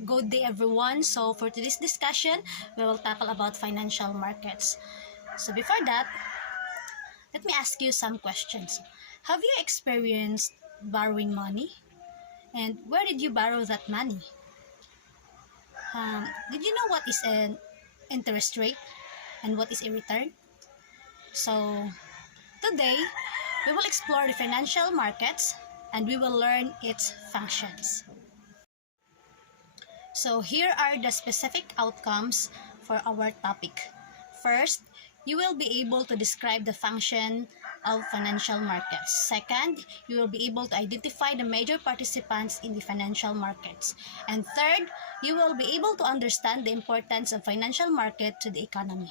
Good day everyone. So for today's discussion, we will tackle about financial markets. So before that, let me ask you some questions. Have you experienced borrowing money? And where did you borrow that money? Did you know what is an interest rate and what is a return? So today, we will explore the financial markets and we will learn its functions. So here are the specific outcomes for our topic. First, you will be able to describe the function of financial markets. Second, you will be able to identify the major participants in the financial markets. And third, you will be able to understand the importance of financial market to the economy.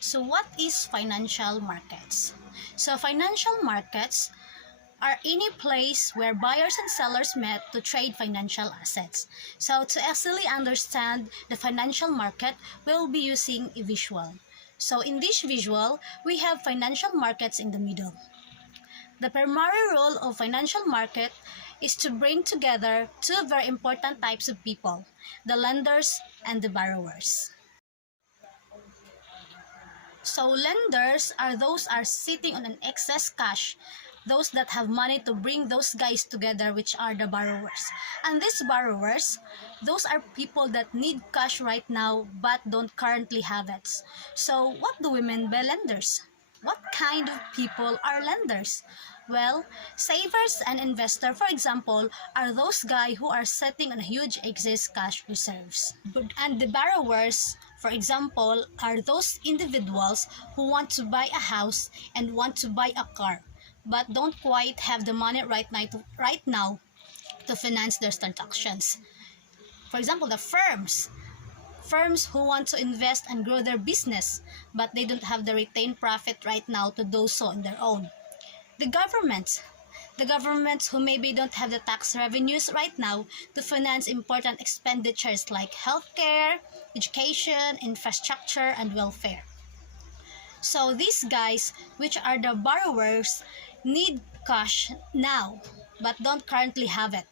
So what is financial markets? So financial markets are any place where buyers and sellers met to trade financial assets. So to actually understand the financial market, we'll be using a visual. So in this visual, we have financial markets in the middle. The primary role of financial market is to bring together two very important types of people, the lenders and the borrowers. So lenders are those are sitting on an excess cash, those that have money to bring those guys together, which are the borrowers. And these borrowers, those are people that need cash right now but don't currently have it. So what do we mean by lenders? What kind of people are lenders? Well, savers and investors, for example, are those guys who are sitting on huge excess cash reserves. And the borrowers, for example, are those individuals who want to buy a house and want to buy a car, but don't quite have the money right now to finance their transactions. For example, the firms who want to invest and grow their business, but they don't have the retained profit right now to do so on their own. The governments who maybe don't have the tax revenues right now to finance important expenditures like healthcare, education, infrastructure, and welfare. So these guys, which are the borrowers, need cash now but don't currently have it.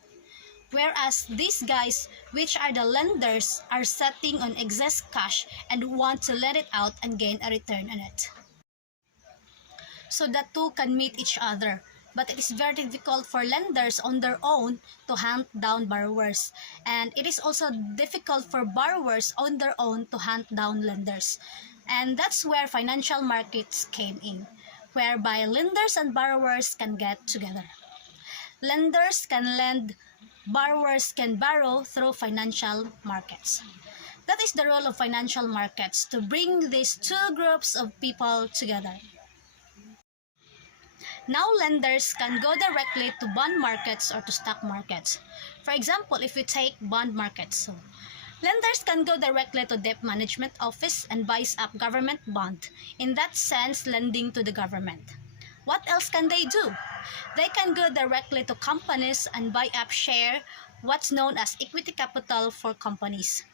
Whereas these guys, which are the lenders, are sitting on excess cash and want to let it out and gain a return on it. So the two can meet each other, but it is very difficult for lenders on their own to hunt down borrowers, and it is also difficult for borrowers on their own to hunt down lenders. And that's where financial markets came in, whereby lenders and borrowers can get together. Lenders can lend, borrowers can borrow through financial markets. That is the role of financial markets, to bring these two groups of people together. Now lenders can go directly to bond markets or to stock markets. For example, if we take bond markets, so lenders can go directly to debt management office and buys up government bond, in that sense lending to the government. What else can they do? They can go directly to companies and buy up share, what's known as equity capital for companies.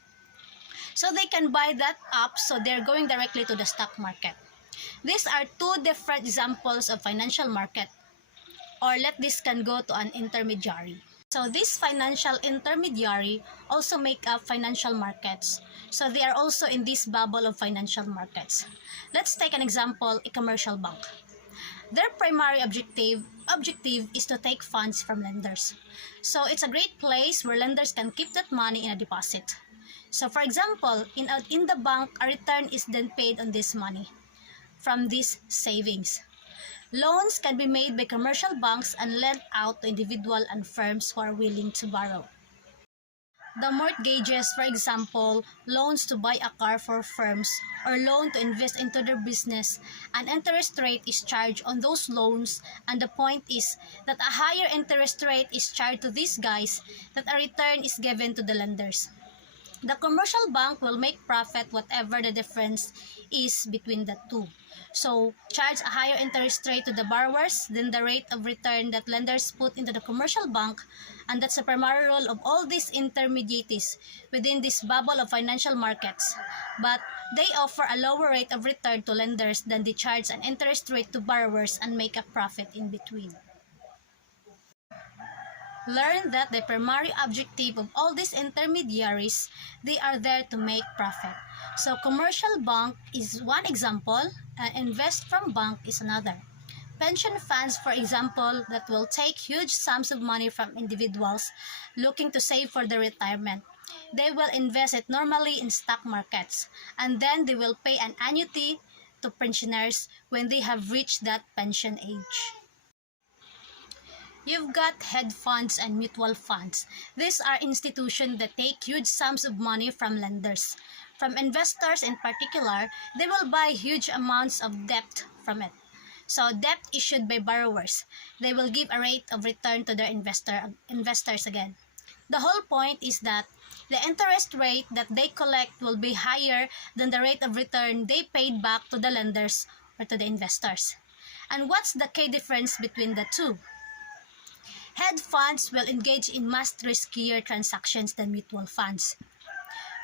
So they can buy that up, so they're going directly to the stock market. These are two different examples of financial market, or let this can go to an intermediary. So this financial intermediary also make up financial markets. So they are also in this bubble of financial markets. Let's take an example, a commercial bank. Their primary objective is to take funds from lenders. So it's a great place where lenders can keep that money in a deposit. So for example, in the bank, a return is then paid on this money from these savings. Loans can be made by commercial banks and lent out to individuals and firms who are willing to borrow. The mortgages, for example, loans to buy a car for firms or loan to invest into their business, an interest rate is charged on those loans, and the point is that a higher interest rate is charged to these guys, that a return is given to the lenders. The commercial bank will make profit whatever the difference is between the two. So, charge a higher interest rate to the borrowers than the rate of return that lenders put into the commercial bank, and that's the primary role of all these intermediaries within this bubble of financial markets. But they offer a lower rate of return to lenders than they charge an interest rate to borrowers and make a profit in between. learn that the primary objective of all these intermediaries, they are there to make profit. So commercial bank is one example, and invest from bank is another. Pension funds, for example, that will take huge sums of money from individuals looking to save for their retirement. They will invest it normally in stock markets, and then they will pay an annuity to pensioners when they have reached that pension age. You've got hedge funds and mutual funds. These are institutions that take huge sums of money from lenders. From investors in particular, they will buy huge amounts of debt from it. So debt issued by borrowers, they will give a rate of return to their investors again. The whole point is that the interest rate that they collect will be higher than the rate of return they paid back to the lenders or to the investors. And what's the key difference between the two? Hedge funds will engage in much riskier transactions than mutual funds.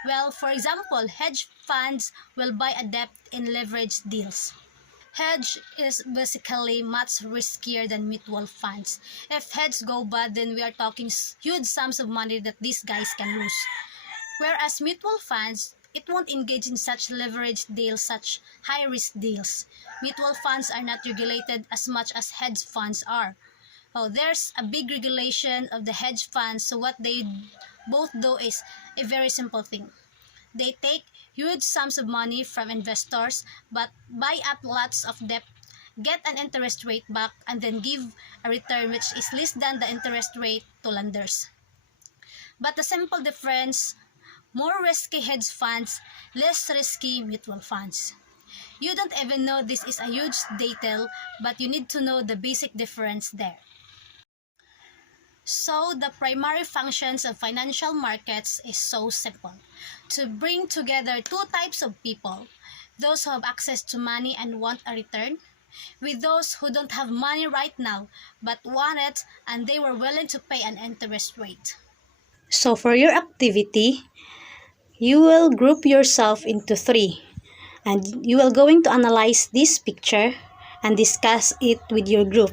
Well, for example, hedge funds will buy a debt in leveraged deals. Hedge is basically much riskier than mutual funds. If hedge go bad, then we are talking huge sums of money that these guys can lose. Whereas mutual funds, it won't engage in such leveraged deals, such high-risk deals. Mutual funds are not regulated as much as hedge funds are. Oh, there's a big regulation of the hedge funds, so what they both do is a very simple thing. They take huge sums of money from investors, but buy up lots of debt, get an interest rate back, and then give a return which is less than the interest rate to lenders. But the simple difference, more risky hedge funds, less risky mutual funds. You don't even know this is a huge detail, but you need to know the basic difference there. So the primary functions of financial markets is so simple. To bring together two types of people, those who have access to money and want a return, with those who don't have money right now but want it and they were willing to pay an interest rate. So for your activity, you will group yourself into three, and you will going to analyze this picture and discuss it with your group.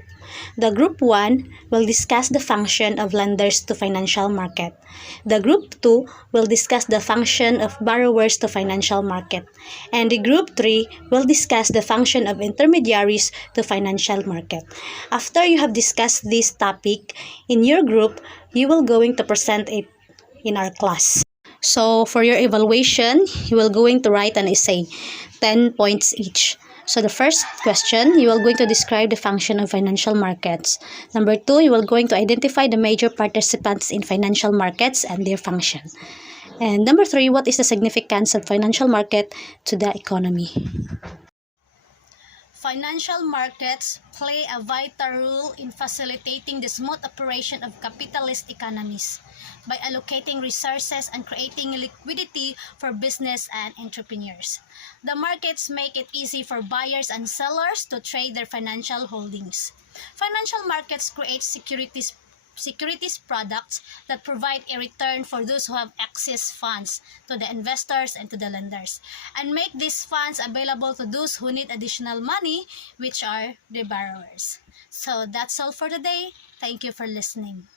The group 1 will discuss the function of lenders to financial market. The group 2 will discuss the function of borrowers to financial market. And the group 3 will discuss the function of intermediaries to financial market. After you have discussed this topic in your group, you will going to present it in our class. So for your evaluation, you will going to write an essay, 10 points each. So the first question, you are going to describe the function of financial markets. Number 2, you are going to identify the major participants in financial markets and their function. And number 3, what is the significance of financial market to the economy? Financial markets play a vital role in facilitating the smooth operation of capitalist economies by allocating resources and creating liquidity for business and entrepreneurs. The markets make it easy for buyers and sellers to trade their financial holdings. Financial markets create securities products that provide a return for those who have excess funds to the investors and to the lenders, and make these funds available to those who need additional money, which are the borrowers. So that's all for today. Thank you for listening.